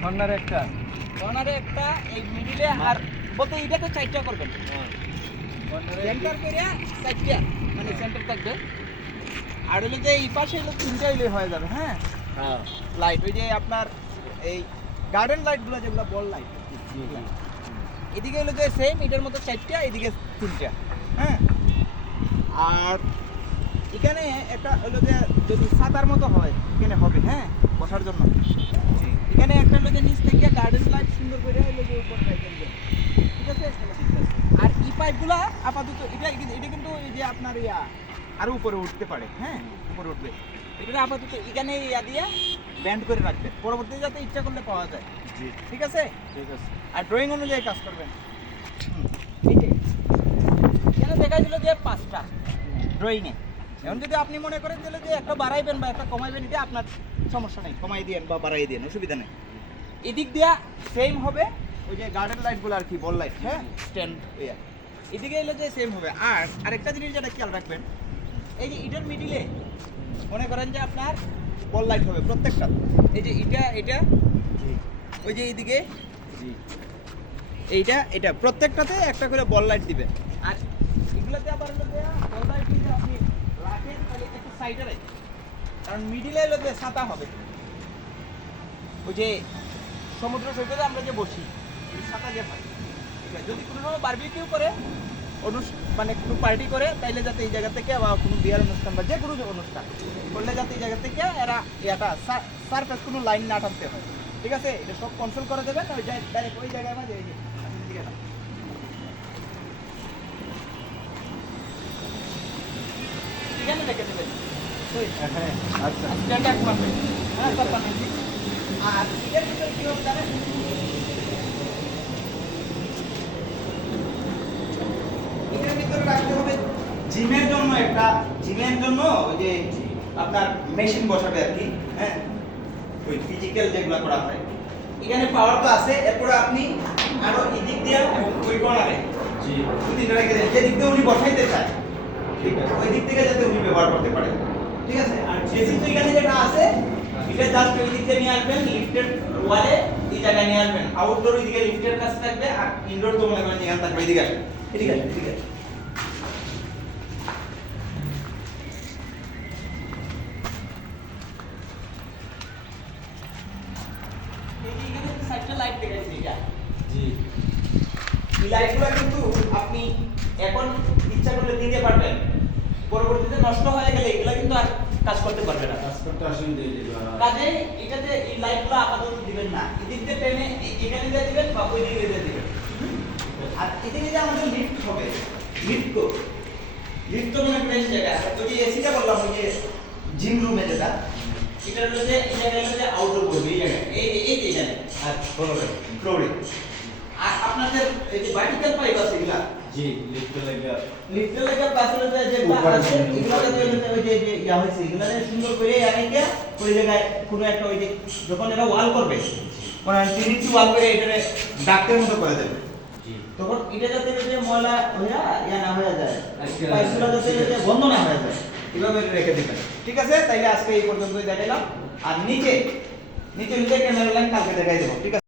কর্নারে একটা এই মিডিলে আর বলতে এটাতে চারটা করবেন সেন্টার করে চারটা মানে সেন্টার থাকবে আর হলো যে এই পাশে হলো তিনটা হইলে হয়ে যাবে হ্যাঁ লাইট ওই যে আপনার এই গার্ডেন লাইটগুলো যেগুলো বল লাইট এদিকে হলো যে সেম এটার মতো চারটা এদিকে তিনটা হ্যাঁ আর এখানে একটা হলো যে যদি ছাতার মতো হয় এখানে হবে হ্যাঁ বসার জন্য এখানে একটা হলো যে নিচ থেকে গার্ডেন লাইট সুন্দর করে হলো যে উপর রাখবেন ঠিক আছে আর এই পাইপগুলো আপাতত এটা এটা কিন্তু এই যে আপনার আরো উপরে উঠতে পারে হ্যাঁ উপরে উঠবে এটা আপাতত এখানে ইয়া দিয়ে ব্যান্ড করে রাখবেন পরবর্তীতে যাতে ইচ্ছা করলে পাওয়া যায় ঠিক আছে আর ড্রয়িং অনুযায়ী কাজ করবেন এই যে এখানে দেখাইছিল যে 5টা ড্রয়িংয়ে এখন যদি আপনি মনে করেন তাহলে যে একটা বাড়াইবেন বা একটা কমাইবেন এটা আপনার সমস্যা নেই কমাই দিয়েন বা বাড়াই দিয়েন অসুবিধা নেই এদিক দিয়া সেম হবে ওই যে গার্ডেন লাইটগুলো আর কি বল লাইট হ্যাঁ স্ট্যান্ড এদিকে এলে যে সেম হবে আর আরেকটা জিনিস যেটা খেয়াল রাখবেন এই যে ইটার মিডিলে মনে করেন যে আপনার বল লাইট হবে প্রত্যেকটা এই যে এটা ওই যে এইদিকে এটা প্রত্যেকটাতে একটা করে বল লাইট দিবেন আর এগুলোতে আবার বল লাইট দিয়ে আপনি রাখেন তাহলে একটু সাইডে রাখেন কারণ মিডিলে এলো যে ছাতা হবে ওই যে সমুদ্র সৈকতে আমরা যে বসি ছাতা যে হয় ঠিক আছে যদি কোনো বারবিকিউ করে মানে কোনো পার্টি করে তাইলে যাতে এই জায়গা থেকে বা কোনো বিয়ার অনুষ্ঠান বা যে কোনো অনুষ্ঠান করলে যাতে এই জায়গা থেকে এরা সারফেস কোনো লাইন না টানতে হয় ঠিক আছে এটা সব কন্ট্রোল করে দেবেন ওই ডাইরেক্ট ওই জায়গায় মাঝে এই যে এখানে রেখে দেবেন আচ্ছা স্ট্যান্ড এক পারবে হ্যাঁ সব পারবে আর এর ভিতরে কি হবে জানেন এর ভিতরে রাখতে হবে জিমের জন্য ওই যে আপনার মেশিন বসাবে আর কি হ্যাঁ ওই ফিজিক্যাল যেগুলো করা হয় এখানে পাওয়ার তো আছে এরপর আপনি আরো এদিক দিয়ে ওই কর্নারে দুই তিনটা রেখে দেন যে দিক দিয়ে উনি বসাইতে চায় ঠিক আছে ওই দিক থেকে যাতে উনি ব্যবহার করতে পারেন ঠিক আছে আর বেসিক তো এখানে যেটা আছে এটা জাস্ট ওই দিক থেকে নিয়ে আসবেন লিফটের ওয়ালে এই জায়গায় নিয়ে আসবেন আউটডোর ওই দিকে লিফটের কাছে থাকবে আর ইনডোর তো মনে করেন এখানে থাকবে এদিকে আসবে ঠিক আছে লাইট দেখাইছি এটা এই লাইটগুলো কিন্তু আপনি এখন ইচ্ছা করলে দিতে পারবেন পরবর্তীতে নষ্ট হয়ে গেলে এগুলো কিন্তু আর কাজ করতে পারবে না কাজে এটাতে এই লাইটগুলো আপাতত দিবেন না এদিক দিয়ে টেনে এখানে দিয়ে দিবেন বা ওই দিকে দিয়ে দিবেন আর এদিকে যে আমাদের লিফট হবে লিফট তো মনে করেন জায়গা ওই যে এসিটা বললাম ওই যে জিম রুমে যেটা এটা হলো যে এই জায়গায় হলো যে আউটডোর করবে এই জায়গায় এই জায়গায় আর ফ্লোরে আর আপনাদের এই যে ভার্টিক্যাল পাইপ আছে এগুলা জি লিফটের লাগা পাশে যে যেগুলা আছে এগুলাতে ওই যে ইয়া হইছে এগুলাতে সুন্দর করে আরেকটা ওই জায়গায় কোনো একটা ওই যে যখন এটা ওয়াল করবে মানে 3 ইঞ্চি ওয়াল করে এটারে ডাক্টের মতো করে দেবে জি তখন এটা যাতে যে ময়লা হইয়া ইয়া না হয়ে যায় পাইপগুলো যাতে যে বন্ধ না হয়ে যায় এভাবে রেখে দিবেন ঠিক আছে তাইলে আজকে এই পর্যন্তই দেখাইলাম আর নিচে ক্যামেরা লাইন কালকে দেখাই দেব ঠিক আছে।